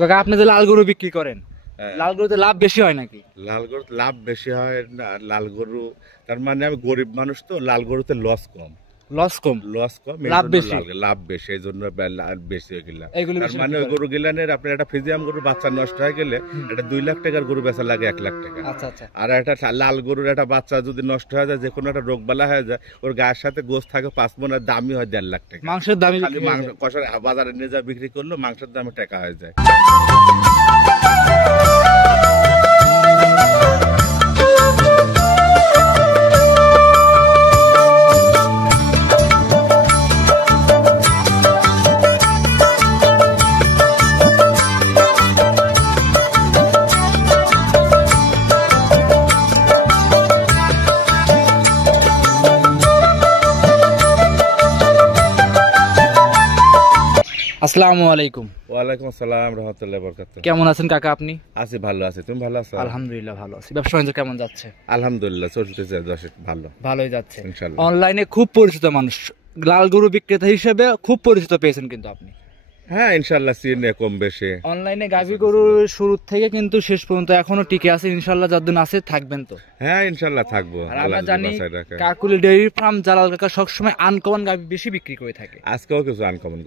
কাকা আপনি যে লাল গরু বিক্রি করেন, লাল গরুতে লাভ বেশি হয় নাকি? লাল গরু লাভ বেশি হয় না। লাল গরু তার মানে আমি গরিব মানুষ তো, লাল গরুতে লস কম। লস কম, লাভ বেশি। লাভ বেশি, এই জন্য বেশি হয়ে গেলাম। এগুলো তার মানে ওই গরু গিলানের আপনার একটা ফিজিয়াম গরুর বাচ্চা নষ্ট হয়ে গেলে এটা 2 লাখ টাকার গরু বেচা লাগে 1 লাখ টাকা। আচ্ছা আচ্ছা। আর একটা লাল গরুর একটা বাচ্চা যদি নষ্ট হয়ে যায়, যে কোনো একটা রোগ বালা হয়ে যায়, ওর গায়ের সাথে গোস্ত থাকে 5 মণ, আর দামই হয় 1.5 লাখ টাকা। মাংসের দামই খালি মাংস কষার বাজারে নিয়ে যা বিক্রি করলো মাংসের দামে টাকা হয়ে যায়। আসসালামু আলাইকুম। ওয়ালাইকুম আসসালাম রাহমাতুল্লাহি ওয়া বারাকাতুহু। কেমন আছেন কাকা আপনি? আছি, ভালো আছি। তুমি ভালো আছো? আলহামদুলিল্লাহ ভালো আছি। ব্যবসা বাণিজ্য কেমন যাচ্ছে? আলহামদুলিল্লাহ চলতেছে, ভালো, ভালোই যাচ্ছে ইনশাআল্লাহ। অনলাইনে খুব পরিচিত মানুষ, লাল গরু বিক্রেতা হিসেবে খুব পরিচিত পেয়েছেন কিন্তু আপনি। হ্যাঁ ইনশাআল্লাহ, চিনে কম বেশি। অনলাইনে গাভী গরু শুরু থেকে কিন্তু শেষ পর্যন্ত এখনো টিকে আছে ইনশাআল্লাহ, যতদিন আছে থাকবেন তো? হ্যাঁ ইনশাআল্লাহ থাকবো। আর আমরা জানি কাকুলি ডেইরি ফার্ম জালাল কাকা সবসময় আনকমন গাভী বেশি বিক্রি করে থাকে। আজকেও কিছু আনকমন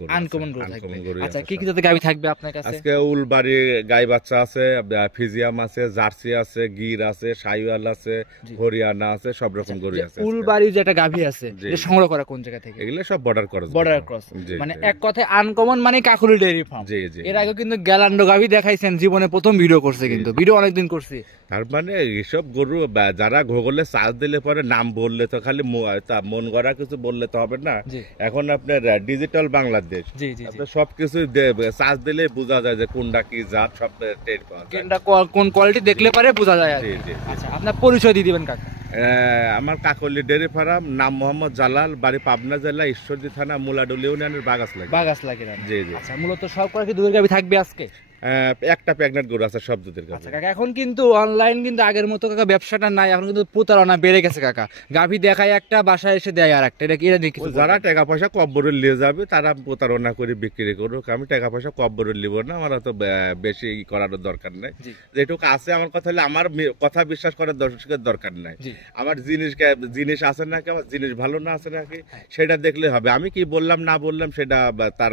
গরু থাকবে। আচ্ছা কি কি জাতের গাভী থাকবে আপনার কাছে? আজকে উলবাড়ি গাই বাচ্চা আছে, ফিজিয়াম আছে, জার্সি আছে, গির আছে, শাইওয়াল আছে, হরিয়ানা আছে, সব রকম গরু আছে। উলবাড়ি যেটা গাভী আছে এটা সংগ্রহ করা কোন জায়গা থেকে? এগুলো সব বর্ডার ক্রস। মানে এক কথায় আনকমন মানে কাকুলি ডেইরি ফার্ম। এর আগে কিন্তু গ্যালান্ডো গাভী দেখাইছেন, জীবনে প্রথম ভিডিও করছে, কিন্তু ভিডিও অনেকদিন করছি। তার মানে এইসব গরু যারা গুগলে সার্চ দিলে পরে নাম বললে তো খালি মন গড়া কিছু বললে তো হবে না। এখন আপনার ডিজিটাল বাংলাদেশ, আপনার সবকিছু সার্চ দিলে বোঝা যায় যে কোনটা কি জাত, সব টের পাওয়া যায়, কোন কোয়ালিটি দেখলে পারে বোঝা যায়। আচ্ছা আপনার পরিচয় দিয়ে দিবেন কাকা। আমার কাকলি ডেয়ারি ফার্ম, নাম মোহাম্মদ জালাল, বাড়ি পাবনা জেলা, ঈশ্বরদী থানা, মুলাডুলি ইউনিয়নের বাগাসলাকি। জি জি। আচ্ছা মূলত সব কয়েকটি দুধের গাভী থাকবে আজকে? একটা প্রেগন্যান্ট গরু আছে, সব দুধের গাভী। কাকা এখন কিন্তু অনলাইন কিন্তু আগের মতো কাকা ব্যবসাটা নাই, এখন কিন্তু প্রতারণা বেড়ে গেছে কাকা। গাভী দেখায় একটা, বাসায় এসে দেয় আর একটা। এটা যারা টাকা পয়সা কব্বরে নিয়ে যাবে তারা প্রতারণা করে বিক্রি করুক। আমি টাকা পয়সা কব্বরে নিব না, আমার অত বেশি করার দরকার নাই। যেটুকু আছে আমার কথা হলে আমার কথা বিশ্বাস করার দর্শকের দরকার নাই। আমার জিনিস আছে নাকি, আমার জিনিস ভালো না আছে নাকি সেটা দেখলে হবে। আমি কি বললাম না বললাম সেটা তার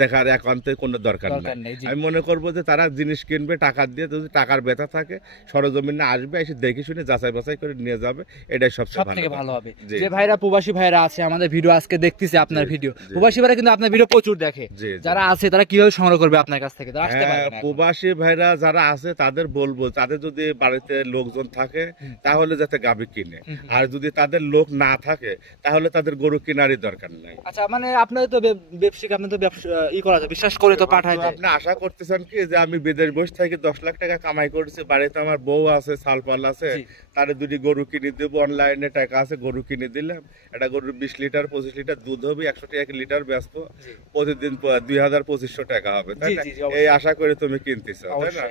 দেখার একান্তে কোনো দরকার নাই। আমি মনে করবো যে তারা জিনিস কিনবে টাকা দিয়ে, যদি টাকার ব্যথা থাকে সরজমিনে আসবে, এসে দেখে শুনে যাচাই বাছাই করে নিয়ে যাবে, এটাই সবচেয়ে ভালো হবে। যে ভাইরা প্রবাসী ভাইরা আছে আমাদের ভিডিও আজকে দেখতেছে, আপনার ভিডিও প্রবাসী ভাইরা কিন্তু আপনার ভিডিও প্রচুর দেখে, যারা আছে তারা কিভাবে সংগ্রহ করবে আপনার কাছ থেকে? প্রবাসী ভাইরা যারা আছে তাদের বলবো, তাদের যদি বাড়িতে লোকজন থাকে তাহলে যাতে গাভী কিনে, আর যদি তাদের লোক না থাকে তাহলে তাদের গরু কেনারই দরকার নাই। আচ্ছা মানে আপনার তো ব্যবসায়িক, আপনি তো করা যায়, বিশ্বাস করে তো পাঠায়। আপনি আশা করতেছেন কি যে আমি বিদেশ বসে থেকে 10 লাখ টাকা কামাই করেছি, বাড়িতে আমার বউ আছে, সালপাল আছে, তারে 2টি গরু কিনে দেবো, অনলাইনে টাকা আছে, গরু কিনে দিলাম, একটা গরুর 20 লিটার 25 লিটার দুধ হবে, 100 টাকা লিটার বেচবো, প্রতিদিন 2000-2500 টাকা হবে, তাই না? এই আশা করে তুমি কিনতেছো, তাই না?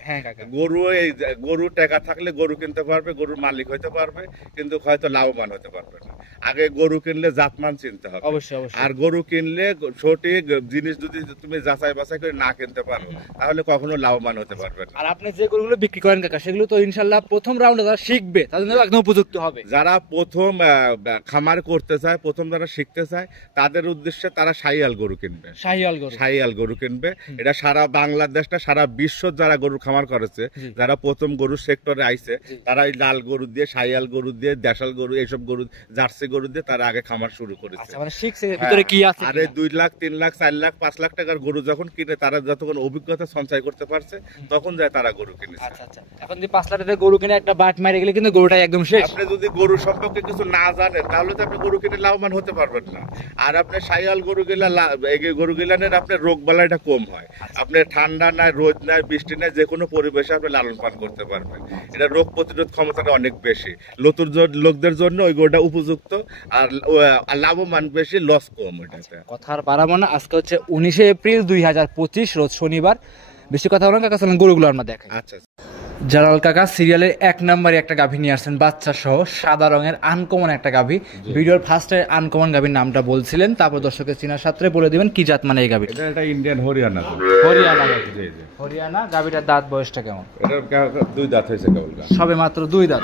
গরু এই গরু টাকা থাকলে গরু কিনতে পারবে, গরুর মালিক হইতে পারবে, কিন্তু হয়তো লাভবান হতে পারবে না। আগে গরু কিনলে জাতমান চিনতে হবে, আর গরু কিনলে সঠিক জিনিস যদি তুমি যাচাই বাছাই করে না কিনতে পারো তাহলে কখনো লাভবান হতে পারবে না। আর আপনি যে গরুগুলো বিক্রি করেন কাকা, সেগুলো তো ইনশাআল্লাহ প্রথম রাউন্ডে যারা শিখবে তাদের জন্য একদম উপযুক্ত হবে। যারা প্রথম খামার করতে চায়, প্রথম যারা শিখতে চায়, তাদের উদ্দেশ্যে তারা শাহিয়াল গরু কিনবে। শাহিয়াল গরু কিনবে। এটা সারা বাংলাদেশটা, সারা বিশ্ব যারা গরু খামার করেছে, যারা প্রথম গরু সেক্টরে আইছে, তারা এই লাল গরু দিয়ে, শাহিয়াল গরু দিয়ে, দেশাল গরু, এইসব গরু, জার্সি গরু দিয়ে তারা আগে খামার শুরু করেছে। মানে শিখছে ভিতরে কি আছে। আরে 2 লাখ 3 লাখ 4 লাখ 5 লাখ টাকার গরু যখন কিনে, তারা যতক্ষণ অভিজ্ঞতা সঞ্চয় করতে পারছে তখন যায় তারা গরু কিনেছে। আচ্ছা এখন যদি 5 লাখ টাকা গরু কিনে একটা বাট মারে গেলে কিন্তু গরুটাই একদম শেষ। আপনি যদি গরু সম্পর্কে কিছু না জানেন তাহলে তো আপনি গরু কিনে লাভবান হতে পারবেন না। আর আপনি শাহিয়াল গরু গিলানের আপনার রোগ বালাইটা কম হয়। আপনি ঠান্ডা নাই, রোদ নাই, বৃষ্টি নাই, যে কোনো পরিবেশে আপনি লালন পালন করতে পারবেন। এটা রোগ প্রতিরোধ ক্ষমতাটা অনেক বেশি, নতুন লোকদের জন্য ওই গরুটা উপযুক্ত, আর লাভবান বেশি, লস কম। এটাতে কথার বাড়াবো না। আজকে হচ্ছে 19 এপ্রিল 2025 রোজ শনিবার। বেশি কথা বলেন কাকা, চলেন গরুগুলো আমরা দেখাই। আচ্ছা। জালাল কাকা সিরিয়ালের 1 নম্বরে একটা গাভী নিয়ে আসছেন বাচ্চা সহ, সাদা রঙের আনকমন একটা গাভী। ভিডিওর ফার্স্টে আনকমন গাভীর নামটা বলছিলেন, তারপর দর্শকের চেনার সাথে বলে দিবেন কি জাত মানে এই গাভী। এটা একটা ইন্ডিয়ান হরিয়ানা। হরিয়ানা জি জি হরিয়ানা। গাভীটার দাঁত বয়সটা কেমন? এটা 2 দাঁত হয়েছে কেবল। সবে মাত্র 2 দাঁত।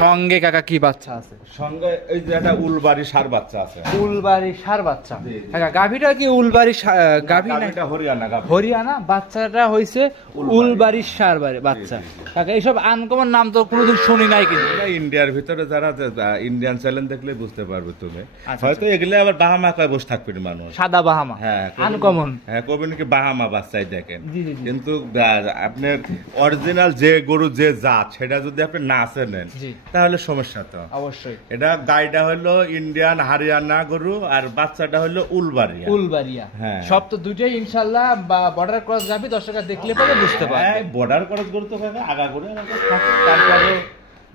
সঙ্গে কাকা কি বাচ্চা আছে? সঙ্গে এই যে একটা উলবাড়ি ষাঁড় বাচ্চা আছে। উলবাড়ি ষাঁড় বাচ্চা। কাকা গাভীটা কি উলবাড়ি গাভী না? এটা হরিয়ানা গাভী। হরিয়ানা। বাচ্চাটা হইছে উলবাড়ি ষাঁড় বাচ্চা। কাকা এইসব আনকমন নাম তো কোনোদিন শুনি নাই কিন্তু। এটা ইন্ডিয়ার ভিতরে যারা ইন্ডিয়ান চ্যানেল দেখলে বুঝতে পারবে তুমি। হয়তো এগুলো আবার বাহামা কয় বসে থাকবে মানুষ। সাদা বাহামা। হ্যাঁ আনকমন। হ্যাঁ কবেন কি বাহামা বাচ্চাই দেখেন। কিন্তু আপনার অরিজিনাল যে গরু যে জাত সেটা যদি আপনি না চেনেন তাহলে সমস্যা তো অবশ্যই। এটা গাইটা হলো ইন্ডিয়ান হরিয়ানা গরু আর বাচ্চাটা হলো উলবাড়িয়া। উলবাড়িয়া। হ্যাঁ সব তো দুইটাই ইনশাআল্লাহ বর্ডার ক্রস যাবে, দর্শকরা দেখলে পরে বুঝতে পারবে। হ্যাঁ বর্ডার ক্রস গরু তো কাকা আগা করে তারপরে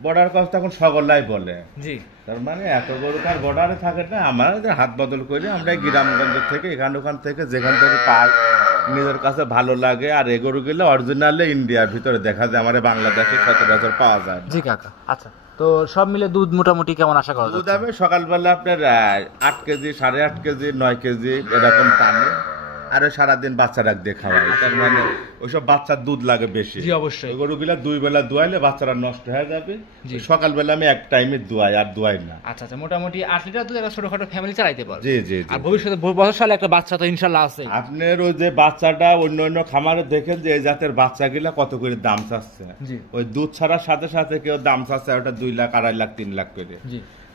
বর্ডার ক্রস তখন সকলাই বলে। জি তার মানে এত গরু তার বর্ডারে থাকে না, আমাদের হাত বদল করে আমরা গ্রামগঞ্জ থেকে ওখান থেকে যেখান থেকে পাই নিজের কাছে ভালো লাগে। আর এই গরু গুলো অরিজিনালি ইন্ডিয়ার ভিতরে দেখা যায়, আমাদের বাংলাদেশে সচরাচর পাওয়া যায়। জি কাকা। আচ্ছা তো সব মিলে দুধ মোটামুটি কেমন আশা করা যায়? দুধ হবে সকালবেলা আপনার 8 কেজি 8.5 কেজি 9 কেজি এরকম টানে, আর সারাদিন বাচ্চা রাখ দিয়ে খাওয়াই। তার মানে ওইসব বাচ্চার দুধ লাগে বেশি। জি অবশ্যই। গরুগুলা 2 বেলা দুয়াইলে বাচ্চারা নষ্ট হয়ে যাবে। সকালবেলা আমি এক টাইমে দুয়াই আর দুয়াই না। আচ্ছা আচ্ছা মোটামুটি 8 লিটার দুধ একটা ছোটখাটো ফ্যামিলি চালাইতে পারবে। জি জি। আর ভবিষ্যতে বছর সালে একটা বাচ্চা তো ইনশাআল্লাহ আছে। আপনার ওই যে বাচ্চাটা অন্য খামারে দেখেন যে এই জাতের বাচ্চাগুলা কত করে দাম চাচ্ছে। ওই দুধ ছাড়ার সাথে সাথে কেউ দাম চাচ্ছে ওটা 2 লাখ 2.5 লাখ 3 লাখ করে।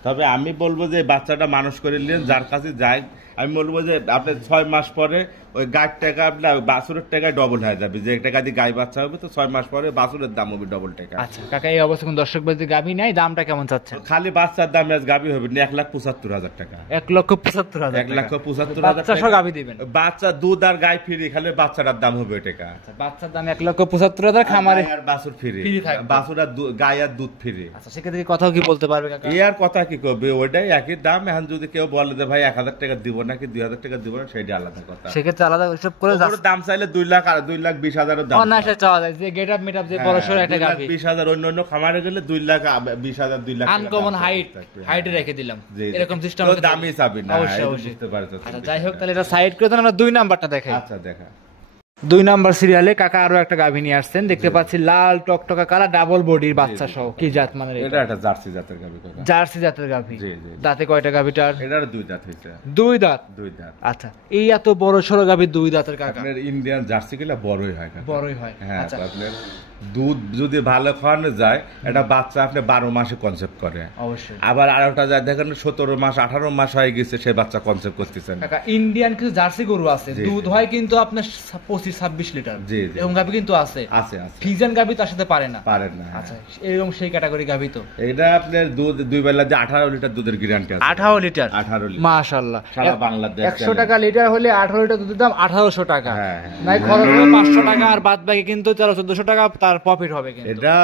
তবে আমি বলবো যে বাচ্চাটা মানুষ করে নিলেন যার কাছে যায়, আমি বলবো যে আপনি 6 মাস পরে ওই গায়ের টাকা আপনার বাছুরের টাকায় ডবল হয়ে যাবে। যে টাকা দিয়ে গাই বাচ্চা হবে তো 6 মাস পরে বাছুরের দাম হবে ডবল টাকা। আচ্ছা কাকা এই অবস্থা কোন দর্শক বলতে গাবি নাই, দামটা কেমন চাচ্ছেন? খালি বাচ্চার দাম আজ গাবি হবে না 1,75,000 টাকা। 1,75,000 1,75,000 বাচ্চা সহ গাবি দিবেন। বাচ্চা দুধ আর গাই ফ্রি, খালি বাচ্চাটার দাম হবে টাকা। আচ্ছা বাচ্চার দাম 1,75,000, খামারে আর বাছুর ফ্রি থাকবে। বাছুর আর গাই আর দুধ ফ্রি। আচ্ছা সেক্ষেত্রে কথাও কি বলতে পারবে কাকা? এর কথা কি করবে, ওইটাই একই দাম। এখন যদি কেউ বলে যে ভাই 1,000 টাকা দিব নাকি 2,000 টাকা দিব না, সেইটা আলাদা কথা। সেক্ষেত্রে আলাদা সব করে দাম চাইলে 2 লাখ আর 2,20,000 দাম অনায়াসে চাওয়া যায়। যে গেটআপ মেটআপ যে বড়সড় একটা গাভী 20,000, অন্য খামারে গেলে 2,20,000 2 লাখ আনকমন হাইটে রেখে দিলাম। এরকম সিস্টেম তো দামই চাবি না। অবশ্যই অবশ্যই বুঝতে পারছো। আচ্ছা যাই হোক তাহলে এটা সাইড করে দেন, আমরা 2 নাম্বারটা দেখাই। আচ্ছা দেখা। 2 নাম্বার সিরিয়ালে কাকা আরো একটা গাভী নিয়ে আসছেন, দেখতে পাচ্ছি লাল টকটকা কালা ডাবল বডির বাচ্চা সহ। কি জাত মানে? এটা একটা জার্সি জাতের গাভী কাকা। জার্সি জাতের গাভী। জি জি। দাঁতে কয়টা গাভীটার? এটার 2 দাঁত হইছে। 2 দাঁত। 2 দাঁত। আচ্ছা এই এত বড় সরো গাভী 2 দাঁতের কাকা? আপনার ইন্ডিয়ান জার্সি গুলা বড়ই হয় কাকা। বড়ই হয়। হ্যাঁ আচ্ছা আপনার দুধ যদি ভালো খাওয়ানো যায় এটা বাচ্চা আপনি 12 মাসে কনসেপ্ট করে। অবশ্যই। আবার আরেকটা যায় দেখেন 17 মাস 18 মাস হয়ে গেছে সে বাচ্চা কনসেপ্ট করতেছে না। কাকা ইন্ডিয়ান কিছু জার্সি গরু আছে দুধ হয় কিন্তু আপনার 25-26 লিটার। জি জি। এরকম গাভী কিন্তু আছে। আছে আছে। ফিজিয়ান গাভী তার সাথে পারে না। পারে না। আচ্ছা এরকম সেই ক্যাটাগরি গাভী তো। এটা আপনার দুধ 2 বেলা যে 18 লিটার দুধের গ্যারান্টি আছে। 18 লিটার? 18 লিটার। মাশাআল্লাহ। সারা বাংলাদেশ 100 টাকা লিটার হলে 18 লিটার দুধের দাম 1800 টাকা। হ্যাঁ নাই খরচ হবে 500 টাকা আর বাদ বাকি কিন্তু 1300-1400 টাকা তার প্রফিট হবে কিন্তু। এটা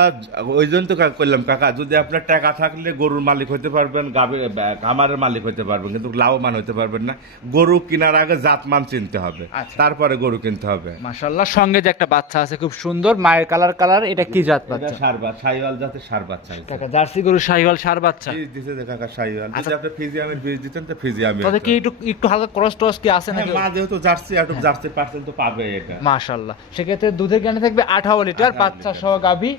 ওই জন্য তো করলাম কাকা, যদি আপনার টাকা থাকলে গরুর মালিক হতে পারবেন, খামারের মালিক হতে পারবেন, কিন্তু লাভবান হতে পারবেন না। গরু কেনার আগে জাতমান চিনতে হবে, তারপরে গরু কিনতে হবে। মাশাআল্লাহ। সঙ্গে যে একটা বাচ্চা আছে খুব সুন্দর মায়ের কালার, এটা কি জাত বাচ্চা? এটা ষাঁড় শাহিওয়াল জাতের ষাঁড় বাচ্চা। কাকা জার্সি গরু শাহিওয়াল ষাঁড় বাচ্চা বীজ দিতে যে কাকা শাহিওয়াল, যদি আপনি ফিজিয়ামের বীজ দিতেন তো ফিজিয়ামে। তবে কি একটু হালকা ক্রস টস কি আছে নাকি? মা যেহেতু জার্সি একটু জার্সি পার্সেন্ট তো পাবে এটা। মাশাআল্লাহ। সেক্ষেত্রে দুধের গ্যারান্টি থাকবে 18 লিটার, বাচ্চা সহ গাভী।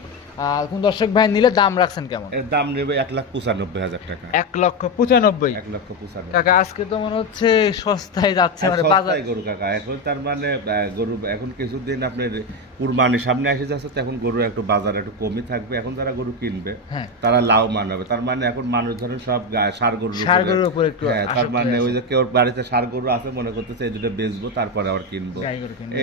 আর কোন দর্শক ভাই নিলে দাম রাখছেন কেমন? এর দাম নেবে 1,95,000 টাকা। 1,95,000? 1,95,000 কাকা আজকে তো মনে হচ্ছে সস্তায় যাচ্ছে মানে বাজার গরু কাকা। এখন তার মানে গরু এখন কিছুদিন আপনার কুরবানির সামনে এসে যাচ্ছে, তখন গরু একটু বাজার একটু কমই থাকবে। এখন যারা গরু কিনবে তারা লাভবান হবে। তার মানে এখন মানুষ ধরেন সব ষাঁড় গরুর উপর একটু, তার মানে ওই যে কেউ বাড়িতে ষাঁড় গরু আছে মনে করতেছে এই দুটো বেচবো তারপরে আবার কিনবো,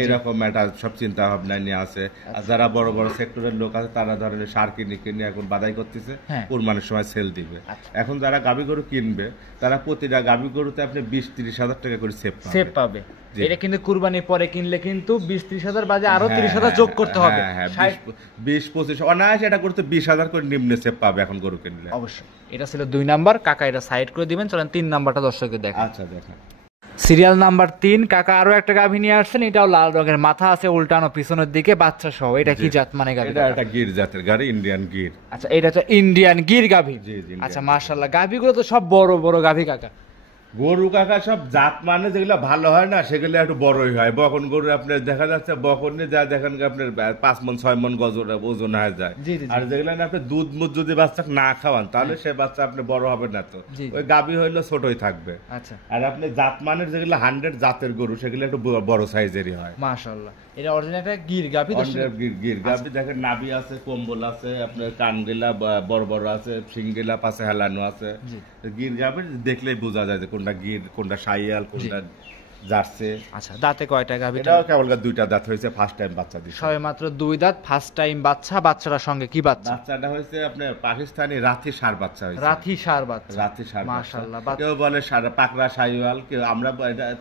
এইরকম একটা সব চিন্তা ভাবনা নিয়ে আছে। আর যারা বড় বড় সেক্টরের লোক আছে তারা ধরেন সার কিনে এখন বাদাই করতেছে, কুরবানির সময় সেল দিবে। এখন যারা গাভী গরু কিনবে তারা প্রতিটা গাভী গরুতে আপনি 20-30 হাজার টাকা করে সেভ পাবে। এটা কিন্তু কুরবানির পরে কিনলে কিন্তু 20-30 হাজার বাজে আরো 30 হাজার যোগ করতে হবে। 20-25 অনায়াসে এটা করতে 20 হাজার করে নিম্নে সেভ পাবে এখন গরু কিনলে। অবশ্যই। এটা ছিল 2 নাম্বার কাকা, এটা সাইড করে দিবেন। চলেন 3 নাম্বারটা দর্শকদের দেখা। আচ্ছা দেখা। সিরিয়াল নাম্বার 3 কাকা আরো একটা গাভী নিয়ে আসছেন, এটাও লাল রঙের, মাথা আছে উল্টানো পিছনের দিকে, বাচ্চা সহ। এটা কি জাত মানে গাভী? এটা একটা গির জাতের গাড়ি, ইন্ডিয়ান গির। আচ্ছা, এটা হচ্ছে ইন্ডিয়ান গির গাভী। জি জি। আচ্ছা মাশাআল্লাহ, গাভীগুলো তো সব বড় বড় গাভী কাকা। গরু কাকা সব জাত মানে যেগুলো ভালো হয় না সেগুলো একটু বড়ই হয়। বকন গরু আপনার দেখা যাচ্ছে বকনে যা দেখেন আপনার 5 মণ 6 মণ ওজন হয়ে যায়। আর যেগুলো আপনি দুধ মুধ যদি বাচ্চা না খাওয়ান তাহলে সে বাচ্চা আপনি বড় হবে না, তো ওই গাভী হইলো ছোটই থাকবে। আচ্ছা, আর আপনি জাত মানের যেগুলো 100 জাতের গরু সেগুলো একটু বড় সাইজেরই হয়। মাশাআল্লাহ, এটা অরিজিনাল একটা গির গাভী। গির গাভী দেখেন, নাভি আছে, কম্বল আছে, আপনার কানগিলা বড় বড় আছে, সিংগিলা পাশে হেলানো আছে। গির গাভী দেখলেই বোঝা যায় যে কোনটা গির, কোনটা শাইয়াল, কোনটা জার্সি। আচ্ছা, দাঁতে কয়টা গাভী? এটাও কেবল 2টা দাঁত হয়েছে, ফার্স্ট টাইম বাচ্চা দিছে। সবে মাত্র 2 দাঁত, ফার্স্ট টাইম বাচ্চা। বাচ্চাটার সঙ্গে কি বাচ্চা? বাচ্চাটা হয়েছে আপনার পাকিস্তানি রাথি ষাঁড় বাচ্চা হয়েছে। রাথি ষাঁড় বাচ্চা। রাথি ষাঁড় মাশাআল্লাহ। কেউ বলে পাকড়া শাইওয়াল, কেউ আমরা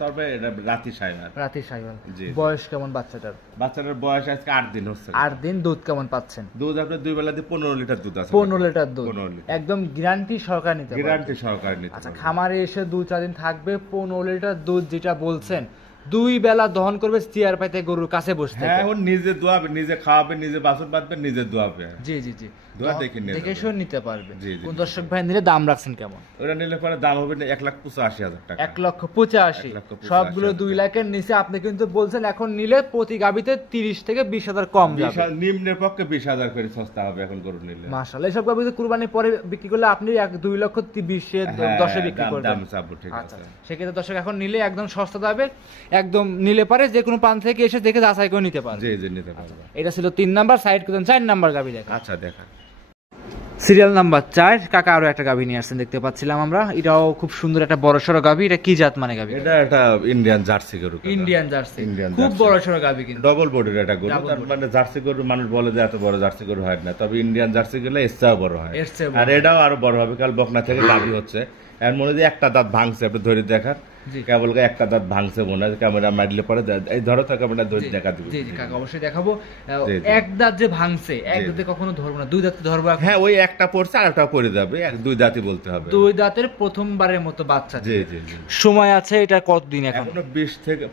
তবে এটা রাথি শাইওয়াল। রাথি শাইওয়াল। বয়স কেমন বাচ্চাটার? বাচ্চাটার বয়স আজকে 8 দিন হচ্ছে। 8 দিন। দুধ কেমন পাচ্ছেন? দুধ আপনার 2 বেলা দিয়ে 15 লিটার দুধ আছে। 15 লিটার দুধ, একদম গ্যারান্টি সহকারে নিতে পারবেন। গ্যারান্টি সহকারে নিতে। আচ্ছা, খামারে এসে 2-4 দিন থাকবে, 15 লিটার দুধ যেটা বলছেন, 2 বেলা দহন করবে, চেয়ার পাইতে গরুর কাছে বসতে। হ্যাঁ, ও নিজে দোয়াবে, নিজে খাওয়াবে, নিজে বাছুর বাঁধবে, নিজে দোয়াবে। জি জি জি, দোয়া দেখে শুনে নিতে পারবে। কোন দর্শক ভাই নিলে দাম রাখছেন কেমন? ওটা নিলে পরে দাম হবে 1,85,000 টাকা। 1,85,000। সবগুলো 2 লাখের নিচে। আপনি কিন্তু বলছেন এখন নিলে প্রতি গাবিতে 30 থেকে 20,000 কম যাবে। নিম্নের পক্ষে 20,000 করে সস্তা হবে এখন গরু নিলে। মাশাআল্লাহ, এসব গাবি কুরবানির পরে বিক্রি করলে আপনি 2,20,10 বিক্রি করবেন। দাম চাবো, ঠিক আছে। সেক্ষেত্রে দর্শক এখন নিলে একদম সস্তা দামে, একদম নিলে পারে যে কোনো প্রান্ত থেকে এসে দেখে যাচাই করে নিতে পারবে। জি জি, নিতে পারবে। এটা ছিল 3 নাম্বার। সাইড করতেন 4 নাম্বার গাবি দেখা। আচ্ছা, দেখা। সিরিয়াল নাম্বার 4 কাকা আরো একটা গাভী নিয়ে আসছেন, দেখতে পাচ্ছিলাম আমরা। এটাও খুব সুন্দর একটা বড় সড়ো গাভী। এটা কি জাত মানে গাভী? এটা একটা ইন্ডিয়ান জার্সি গরু। ইন্ডিয়ান জার্সি, খুব বড় সড়ো গাভী, কিন্তু ডবল বডির একটা গরু। তার মানে জার্সি গরু মানুষ বলে যে এত বড় জার্সি গরু হয় না, তবে ইন্ডিয়ান জার্সি গেলে এর চেয়েও বড় হয়। আর এটাও আরো বড় হবে, কাল বকনা থেকে গাভী হচ্ছে। এর মনে যে একটা দাঁত ভাঙছে, আপনি ধরে দেখার, কেবল একটা দাঁত ভাঙছে মনে হয়। ক্যামেরা মারলে পরে এই ধরো তো, ক্যামেরা ধরে দেখা দিবে। জি জি কাকা, অবশ্যই দেখাবো। এক দাঁত যে ভাঙছে, এক দাঁতে কখনো ধরবো না, 2 দাঁতে ধরবো। হ্যাঁ, ওই একটা পড়ছে আর একটা পড়ে যাবে, 2 দাঁতই বলতে হবে। 2 দাঁতের প্রথমবারের মতো বাচ্চা। জি জি জি। সময় আছে এটা কতদিন? এখনো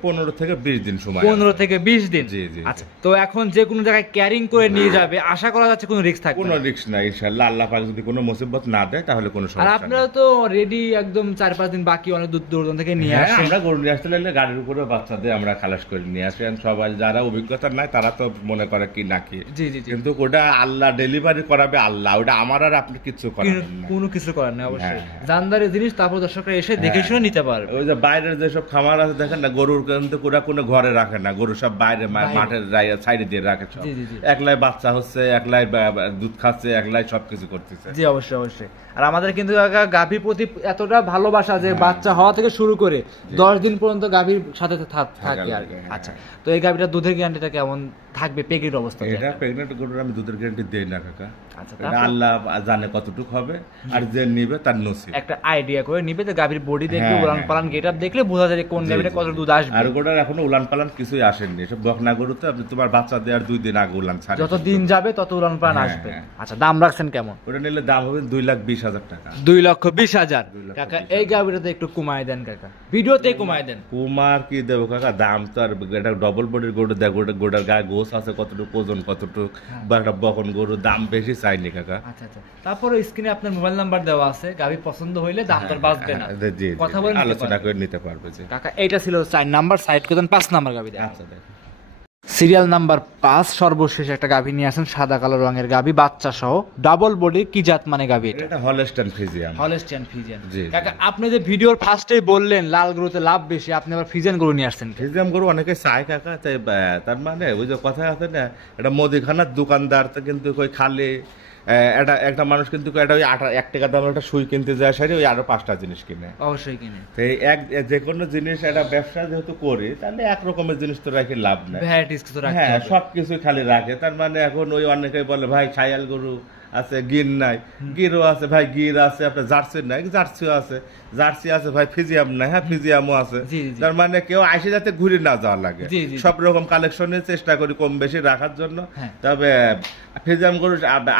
15 থেকে 20 দিন সময়। 15 থেকে 20 দিন। জি জি। আচ্ছা, তো এখন যে কোনো জায়গায় ক্যারিং করে নিয়ে যাবে, আশা করা যাচ্ছে কোনো রিস্ক থাকবে না? কোনো রিস্ক নাই ইনশাআল্লাহ। আল্লাহ পাক যদি কোনো মুসিবত না দেয় তাহলে কোনো সমস্যা আর নেই। আপনারা তো রেডি একদম 4-5 দিন বাকি, অনেক দূর থেকে নিয়ে আসেন। আমরা গরু নিয়ে আসতে লাগলে গাড়ির উপরে বাচ্চাদের আমরা খালাস করে নিয়ে আসি। সবাই যারা অভিজ্ঞতা নাই তারা তো মনে করে কি না কি। জি জি। কিন্তু ওটা আল্লাহ ডেলিভারি করাবে, আল্লাহ, ওটা আমার আর আপনি কিছু করার না, কোনো কিছু করার নেই। অবশ্যই জানদারি জিনিস, তারপর দর্শকরা এসে দেখে শুনে নিতে পারবে। ওই যে বাইরের যেসব খামার আছে দেখেন না, গরুর কিন্তু ওরা কোনো ঘরে রাখে না, গরু সব বাইরে মাঠের সাইডে দিয়ে রাখে সব। একলাই বাচ্চা হচ্ছে, একলাই দুধ খাচ্ছে, একলাই সবকিছু করতেছে। জি অবশ্যই অবশ্যই। আর আমাদের কিন্তু গাভীর প্রতি এতটা ভালোবাসা যে বাচ্চা হওয়া থেকে শুরু করে 10 দিন পর্যন্ত গাভীর সাথে থাকে আর কি। আচ্ছা, তো এই গাভীটা দুধের গ্যারান্টিটা কেমন থাকবে? প্রেগনেন্ট অবস্থা? এটা প্রেগনেন্ট গরুর আমি দুধের গ্যারান্টি দেই না কাকা। আচ্ছা, আল্লাহ জানে কতটুকু হবে, আর যে নিবে তার নসিব। একটা আইডিয়া করে নিবে, যে গাভীর বডি দেখলে, উলান পালান গেটআপ দেখলে বোঝা যায় কোন গাভীটা কত দুধ আসবে। আর গরুর এখনো উলান পালান কিছুই আসেনি, সব বকনা গরুতে আপনি তোমার বাচ্চা দেওয়ার 2 দিন আগে উলান ছাড়ে। যত দিন যাবে তত উলান পালান আসবে। আচ্ছা, দাম রাখছেন কেমন? ওটা নিলে দাম হবে 2,20,000 টাকা। 2,20,000 কাকা। এই গাভীটাতে একটু কমায় দেন কাকা, ভিডিওতে কমায় দেন। কুমার কি দেবো কাকা, দাম তো আর এটা ডবল বডির গরু দেখ, গোটার গায়ে গোস আছে কতটুকু, ওজন কতটুকু, বা একটা বকন গরু, দাম বেশি চাইনি কাকা। আচ্ছা আচ্ছা, তারপরে স্ক্রিনে আপনার মোবাইল নাম্বার দেওয়া আছে, গাভী পছন্দ হইলে দাম তো বাঁচবে না, কথা বলে আলোচনা করে নিতে পারবে। কাকা এইটা ছিল 4 নাম্বার। সাইড করতেন 5 নাম্বার গাভী। আচ্ছা, দেখো সিরিয়াল নাম্বার 5 সর্বশেষ একটা গাভী নিয়ে আসেন, সাদা কালো রঙের গাভী, বাচ্চা সহ, ডাবল বডি। কি জাত মানে গাভী? এটা হলস্টাইন ফ্রিজিয়ান। Holstein Friesian. কাকা, আপনি যে ভিডিওর ফার্স্টেই বললেন লাল গরুতে লাভ বেশি, আপনি আবার ফ্রিজিয়ান গরু নিয়ে আসছেন। ফ্রিজিয়ান গরু অনেকে চায় কাকা, তাই তার মানে ওই যে কথা আছে না, এটা মুদিখানার দোকানদার তো কিন্তু কই খালি একটা মানুষ কিন্তু এটা ওই 1 টাকা দামের একটা সুই কিনতে যায়, সারি ওই আরো 5টা জিনিস কিনে, অবশ্যই কিনে। যে কোনো জিনিস একটা ব্যবসা যেহেতু করি, তাহলে এক রকমের জিনিস তো রাখি লাভ নাই। হ্যাঁ, সবকিছু খালি রাখে। তার মানে এখন ওই অনেকেই বলে ভাই ছায়াল গরু আছে, গির নাই, গিরও আছে ভাই, গির আছে, আপনার জার্সি নাই, জার্সিও আছে, জার্সি আছে ভাই, ফিজিয়াম নাই, হ্যাঁ ফিজিয়ামও আছে। তার মানে কেউ আইসে যাতে ঘুরে না যাওয়া লাগে, সব রকম কালেকশনের চেষ্টা করি কম বেশি রাখার জন্য। তবে ফিজিয়াম গরু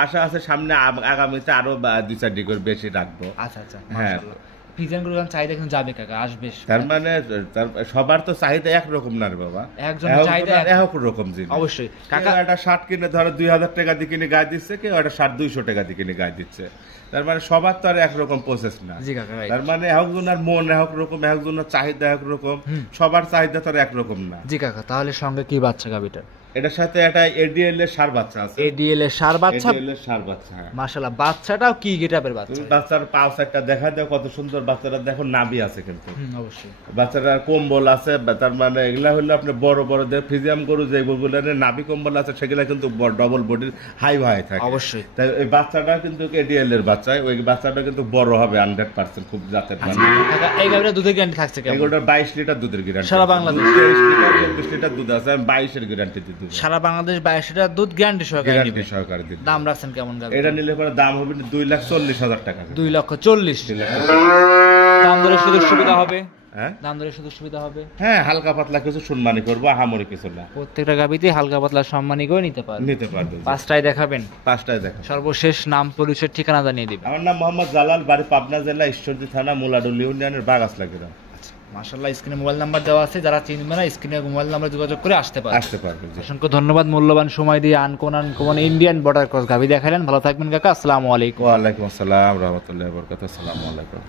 আশা আছে সামনে আগামীতে আরো 2-4 ডিগ্রি বেশি রাখবো। আচ্ছা আচ্ছা, হ্যাঁ। ফ্রিজিয়ান গরুর চাহিদা কিন্তু যাবে কাকা, আসবে। তার মানে সবার তো চাহিদা একরকম না রে বাবা, একজনের চাহিদা এক রকম জিনিস। অবশ্যই কাকা একটা শার্ট কিনে ধরো 2000 টাকা দিয়ে কিনে গায়ে দিচ্ছে, কেউ একটা শার্ট 200 টাকা দিয়ে কিনে গায়ে দিচ্ছে। তার মানে সবার তো আর একরকম প্রসেস না। জি কাকা, তার মানে একজনের মন একরকম, একজনের চাহিদা একরকম, সবার চাহিদা তো আর একরকম না। জি কাকা, তাহলে সঙ্গে কি বাচ্চা গাবিটা? এটার সাথে একটা এডিএল এর ষাঁড় বাচ্চা আছে। এডিএল এর ষাঁড় বাচ্চা, এডিএল এর ষাঁড় বাচ্চা, হ্যাঁ। মাশাআল্লাহ, বাচ্চাটাও কি গেটআপের বাচ্চা? তুমি বাচ্চার পাও একটা দেখা দাও, কত সুন্দর বাচ্চাটা, দেখো নাভি আছে কিন্তু। অবশ্যই বাচ্চাটার কম্বল আছে, তার মানে এগুলা হলো আপনি বড় বড় ফ্রিজিয়াম গরু যেগুলো নাভি কম্বল আছে সেগুলা কিন্তু ডবল বডির হাই ভাই থাকে। অবশ্যই। তাই এই বাচ্চাটা কিন্তু এডিএল এর বাচ্চা, ওই বাচ্চাটা কিন্তু বড় হবে 100%, খুব জাতের। কাকা এই গাবিটা দুধের গ্যারান্টি থাকছে কেমন? এগুলোর 22 লিটার দুধের গ্যারান্টি সারা বাংলাদেশ। 23 লিটার 24 লিটার দুধ আছে, আমি 22 এর গ্যারান্টি দিতে। সারা বাংলাদেশ 22 লিটার দুধ গ্যারান্টি সহকারে নিবে। গ্যারান্টি সহকারে দিতে। দাম রাখছেন কেমন গাবি? এটা নিলে পরে দাম হবে 2,40,000 টাকা। 2,40,000। দাম দরের সুযোগ সুবিধা হবে? হ্যাঁ, দাম দরের সুযোগ সুবিধা হবে। হ্যাঁ, হালকা পাতলা কিছু সম্মানী করবো, আহামরি কিছু না। প্রত্যেকটা গাবিতে হালকা পাতলা সম্মানী করে নিতে পারবে। নিতে পারবে। পাঁচটায় দেখাবেন? পাঁচটায় দেখো। সর্বশেষ নাম, পরিচয়, ঠিকানা জানিয়ে দিবেন। আমার নাম মোহাম্মদ জালাল, বাড়ি পাবনা জেলা ঈশ্বরদী থানা, মুলাডুল ইউনিয়নের বাগাসলা গ্রাম। মাশাআল্লাহ, স্ক্রিনে মোবাইল নাম্বার দেওয়া আছে, যারা চিনবে না স্ক্রিনে মোবাইল নাম্বার যোগাযোগ করে আসতে পারবে। জি। অসংখ্য ধন্যবাদ মূল্যবান সময় দিয়ে আনকোন ইন্ডিয়ান বর্ডার ক্রস গাবি দেখালেন। ভালো থাকবেন কাকা, আসসালামু আলাইকুম। ওয়া আলাইকুম আসসালাম রাহমাতুল্লাহি ওয়া বারাকাতুহু। আসসালামু আলাইকুম।